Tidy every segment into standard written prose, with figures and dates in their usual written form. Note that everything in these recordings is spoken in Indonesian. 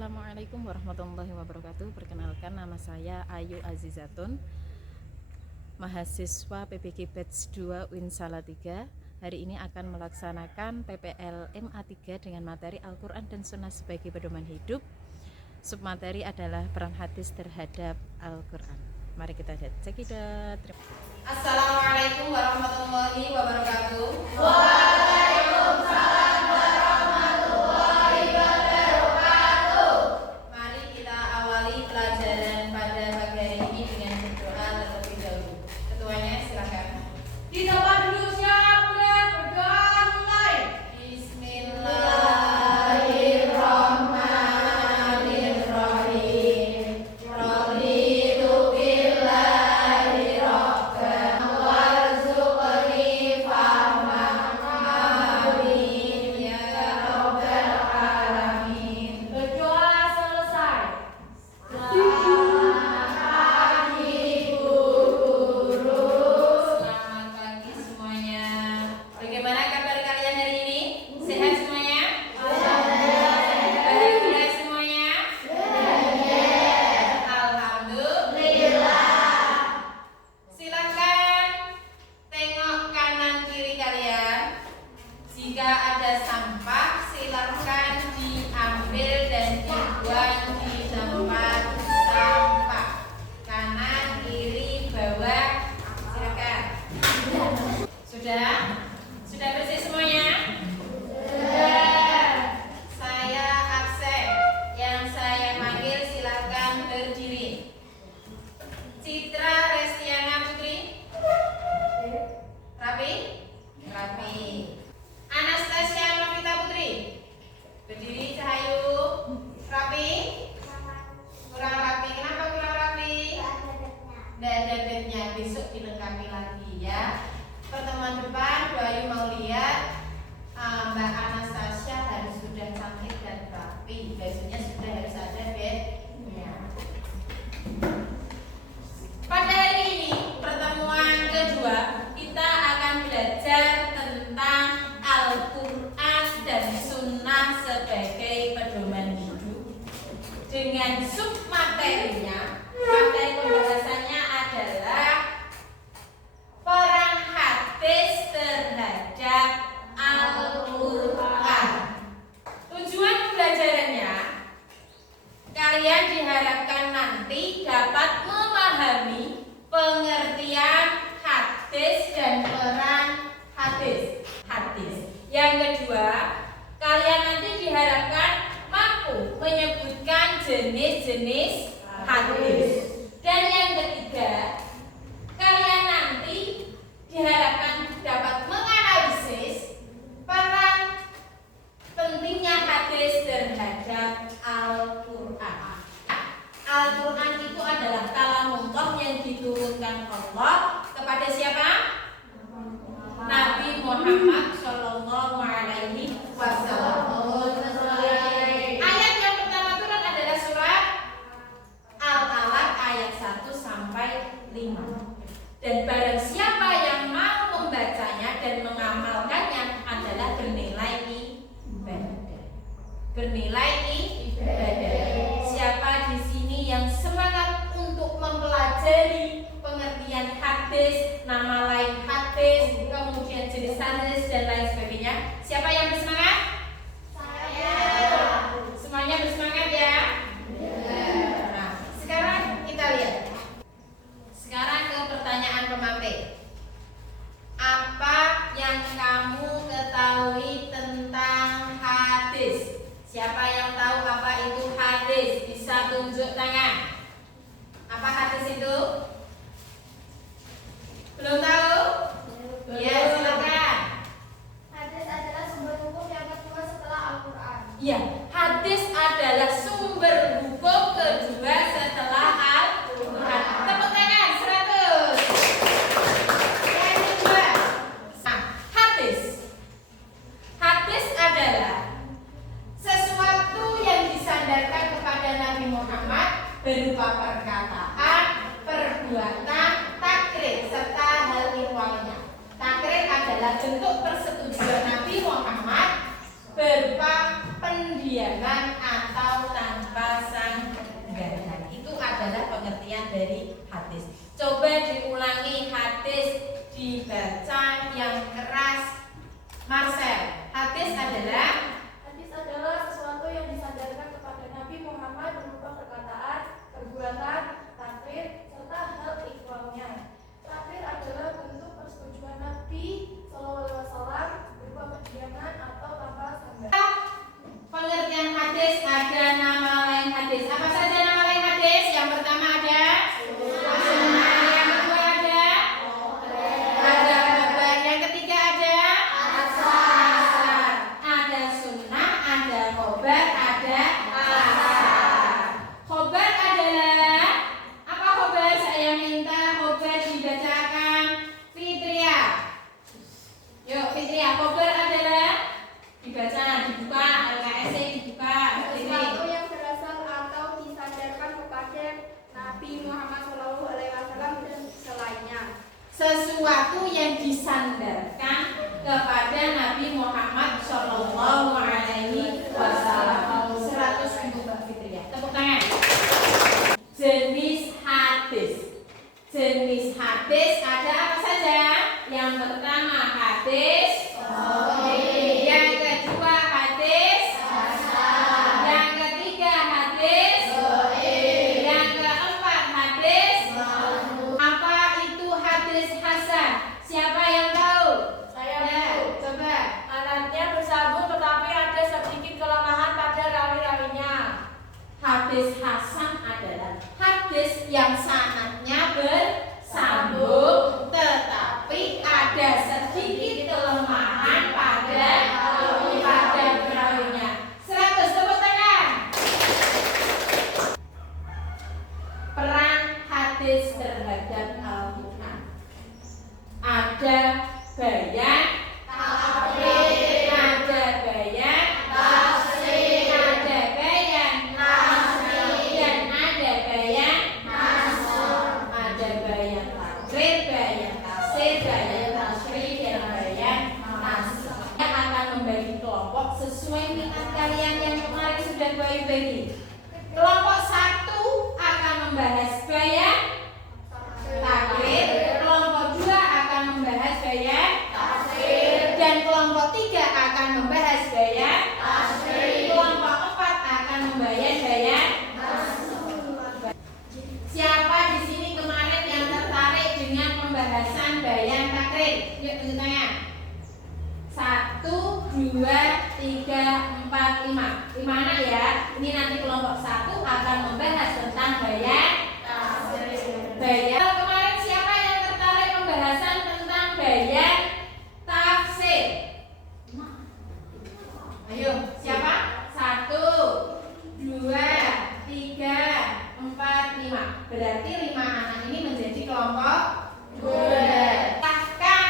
Assalamualaikum warahmatullahi wabarakatuh. Perkenalkan, nama saya Ayu Azizatun, mahasiswa PPG Batch 2 UIN Salatiga. Hari ini akan melaksanakan PPL MA3 dengan materi Al-Quran dan Sunnah sebagai pedoman hidup. Submateri adalah peran hadis terhadap Al-Quran. Mari kita cekidot. Assalamualaikum warahmatullahi wabarakatuh. Waalaikumsalam warahmatullahi wabarakatuh. Mari kita awali pelajaran pada pagi hari ini dengan berdoa terlebih dahulu. Ketuanya silakan. Di tempat duduk siap, berdoa mulai. Bismillahirrahmanirrahim. Raditu billahi rabban warzuqni fahman. Amin ya rabbal alamin. Berdoa selesai. Selamat pagi guru. Selamat pagi semuanya. Bagaimana kabar kalian hari ini? Sehat semuanya? Bahagia semuanya? Alhamdulillah. Silakan tengok kanan kiri kalian. Jika ada sampah, silakan diambil dan dibuang di tempat sampah. Kanan, kiri, bawah, silakan. Sudah? Sudah bersih semuanya? Sudah. Saya absen. Yang saya panggil silakan berdiri. Citra Restiana Putri. Rapi? Rapi. Anastasia Novita Putri. Berdiri Cahayu. Rapi? Kurang rapi. Kenapa kurang rapi? Tidak ada bednya. Besok dilengkapi lagi ya. Pertemuan depan Bu Ayu mau lihat Mbak Anastasia harus sudah cantik dan rapi. Bajunya sudah harus ada bednya. Pada hari ini pertemuan kedua kita akan belajar tentang Al-Quran dan Sunnah sebagai pedoman hidup dengan submaterinya. Materi pembahasannya adalah peran hadis terhadap Al-Quran. Tujuan pembelajarannya, kalian diharapkan nanti dapat memahami pengertian hadis dan peran hadis. Yang kedua, kalian nanti diharapkan mampu menyebutkan jenis-jenis hadis. Dan yang ketiga, kalian nanti diharapkan dapat menganalisis peran pentingnya hadis terhadap Al-Quran. Al-Quran itu adalah kalamullah yang diturunkan Allah kepada siapa? Nabi Muhammad Shallallahu Alaihi Wasallam. Ayat yang pertama turun adalah surat Al-Alaq ayat 1 sampai 5. Dan barang siapa yang mau membacanya dan mengamalkannya adalah bernilai ibadah. Bernilai ibadah. Siapa di sini yang semangat untuk mempelajari pengertian hadis, nama lain hadis, kemudian jenis hadis dan lain sebagainya? Siapa yang bersemangat? Saya. Semuanya bersemangat ya? Nah, sekarang kita lihat. Sekarang ke pertanyaan pemateri. Apa yang kamu ketahui tentang hadis? Siapa yang tahu apa itu hadis? Bisa tunjuk tangan. Apa hadis itu? Belum tahu? Ya, silakan. Hadis adalah sumber hukum yang kedua setelah Al-Quran. Ya, hadis adalah sumber hukum kedua setelah Al-Quran. Tepuk tangan 100. Yang kedua, hadis. Hadis adalah sesuatu yang disandarkan kepada Nabi Muhammad berupa perkataan, perbuatan, takrir serta hal ihwalnya. Takrir adalah bentuk persetujuan Nabi Muhammad berupa pendiaman atau tanpa sandaran. Itu adalah pengertian dari hadis. Coba diulangi hadis, dibaca yang keras. Marcel, hadis adalah sesuatu yang disandarkan kepada Nabi Muhammad berupa perkataan, perbuatan, takrir, serta hal ikhwalnya. Takrir adalah bentuk persetujuan Nabi SAW berupa pendiaman atau tanpa sandaran. pengertian hadis. Ada nama lain hadis. Apa saja nama lain hadis? Yang pertama ada sunnah, yang kedua ada khabar, yang ketiga ada asar. Ada sunnah, ada khabar, ada asar. Khabar adalah apa? Khabar, saya minta khabar dibacakan Fitria. Yuk Fitria, khabar adalah dibaca, dibuka, LKS dibuka. Sesuatu yang berasal atau disandarkan kepada Nabi Muhammad SAW dan selainnya. Sesuatu yang disandarkan kepada Nabi Muhammad Shallallahu Alaihi Wasallam. 100 ribu Mbak Fitria. Tepuk tangan. Jenis hadis. Jenis hadis ada apa saja? Yang pertama hadis sahih. Yang kedua hadis hasan. Yang ketiga hadis sahih. Yang keempat hadis maudu'. Apa itu hadis hasan? Siapa yang tahu? Saya Ya, tahu. coba. Sanadnya bersambung tetapi ada sedikit kelemahan pada rawi-rawinya. Hadis hasan adalah hadis yang sanadnya bersambung tetapi ada sedikit kelemahan pada perawinya. 100 tepuk tangan. Peran hadis terhadap Al-Quran. Ada bayan, takrir, ada bayan, tafsir, ada bayan, nasir, dan ada bayan, nasr. Ada bayan takrir, bayan tafsir, bayan tasrih, dan bayan nasr. Saya akan membagi kelompok sesuai minat kalian yang kemarin sudah bagi. Kelompok 1 akan membahas bayan takrir, kelompok 2 akan membahas bayan tafsir, dan kelompok 3 akan membahas bayan tasrih, kelompok 4 akan membahas bayan nasr. Siapa di sini kemarin yang tertarik dengan pembahasan bayan takrir? Yuk tunjuk tangan. 1, 2, 3, 4, 5. Di mana ya? Ini nanti kelompok 1 akan membahas tentang bayan bayan. Kemarin siapa yang tertarik pembahasan tentang bayan tafsir? Ayo, siapa? 1, 2, 3, 4, 5. Berarti 5 anak ini menjadi kelompok 2. Silahkan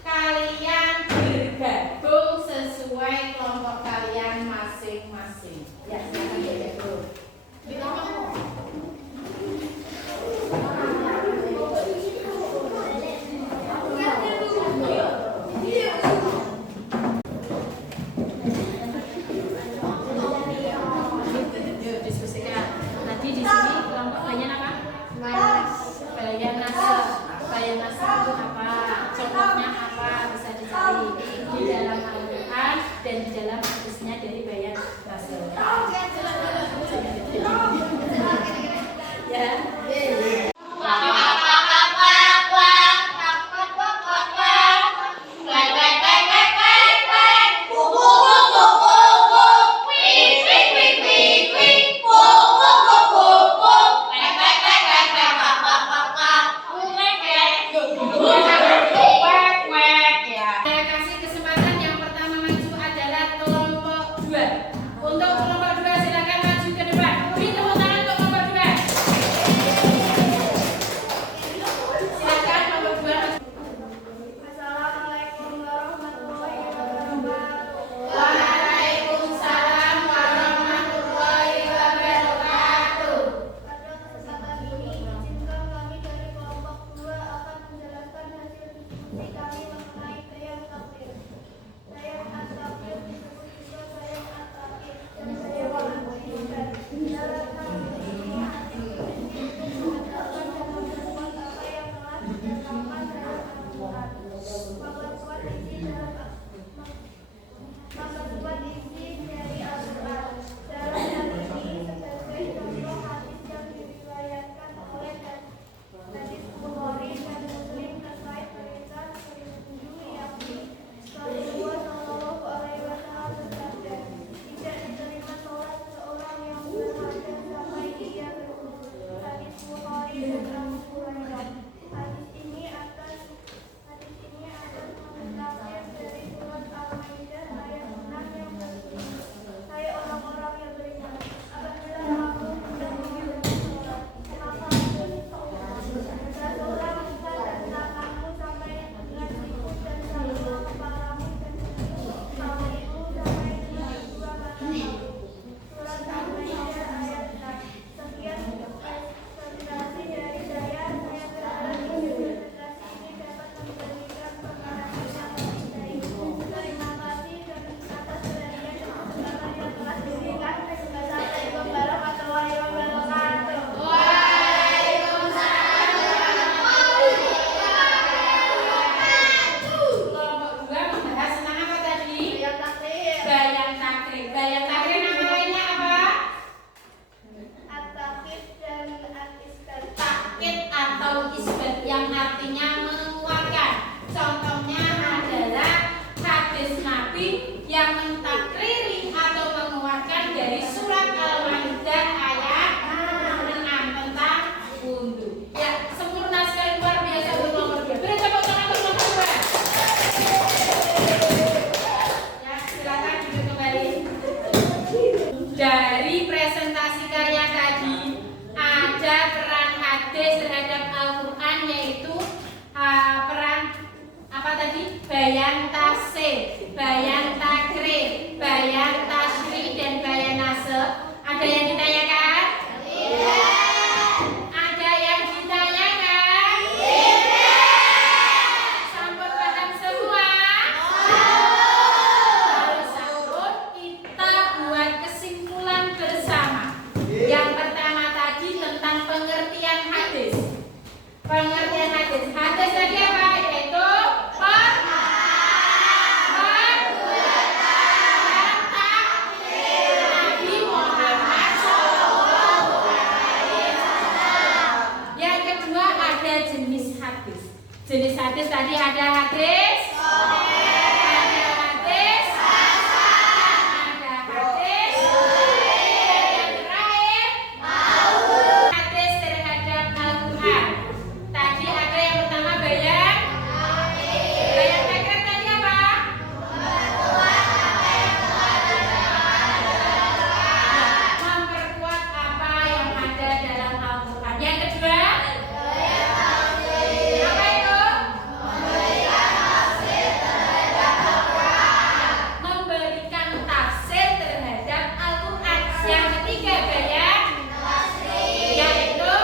kalian bergabung sesuai kelompok kalian masing-masing. Ya, silakan bergabung. Yang takrir nama lainnya apa? At-Taqid dan At-Isbat. Takkid atau isbat yang artinya menguatkan. Contohnya adalah hadis Nabi yang mentakriri atau menguatkan dari surat Al-Maidah ayat 6 tentang wudhu. Ya, sempurna sekali, luar biasa untuk nomor 2. Beri tepuk tangan untuk nomor 2. Ya, silakan duduk kembali. Dari presentasi karya tadi ada peran hadis terhadap Al-Quran, yaitu peran apa tadi? Bayan tafsir, bayan takrir, bayan tasyrih, dan bayan nasakh. Ada yang ditanyakan? Iya. Ada yang ditanyakan? Iya. Sampun paham semua? Kalau sampun, kita buat kesimpulan bersama. Yang pertama tadi tentang pengertian hadis. Pengertian hadis. Hadis tadi apa? Yaitu Nabi Muhammad SAW. Yang kedua ada jenis hadis. Jenis hadis tadi ada hadis ada hadis ada hadis yang terakhir hadis terhadap Al-Quran. Tadi ada yang pertama bayan takrir tadi apa? Memperkuat apa yang ada dalam Al-Quran. Yang kedua apa itu? Memberikan tafsir terhadap Al-Quran. Yang ketiga bayan yaitu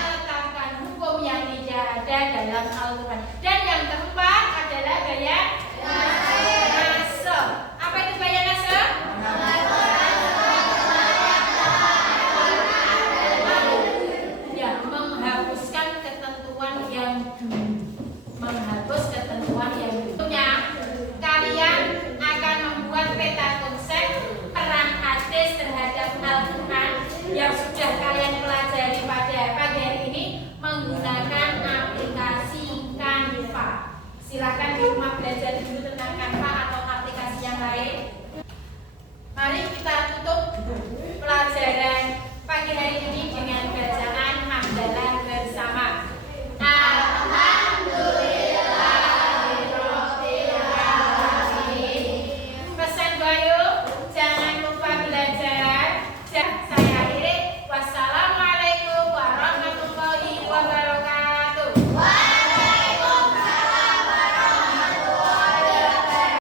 menetapkan hukum yang tidak ada dalam Al-Quran. Dan yang keempat adalah bayan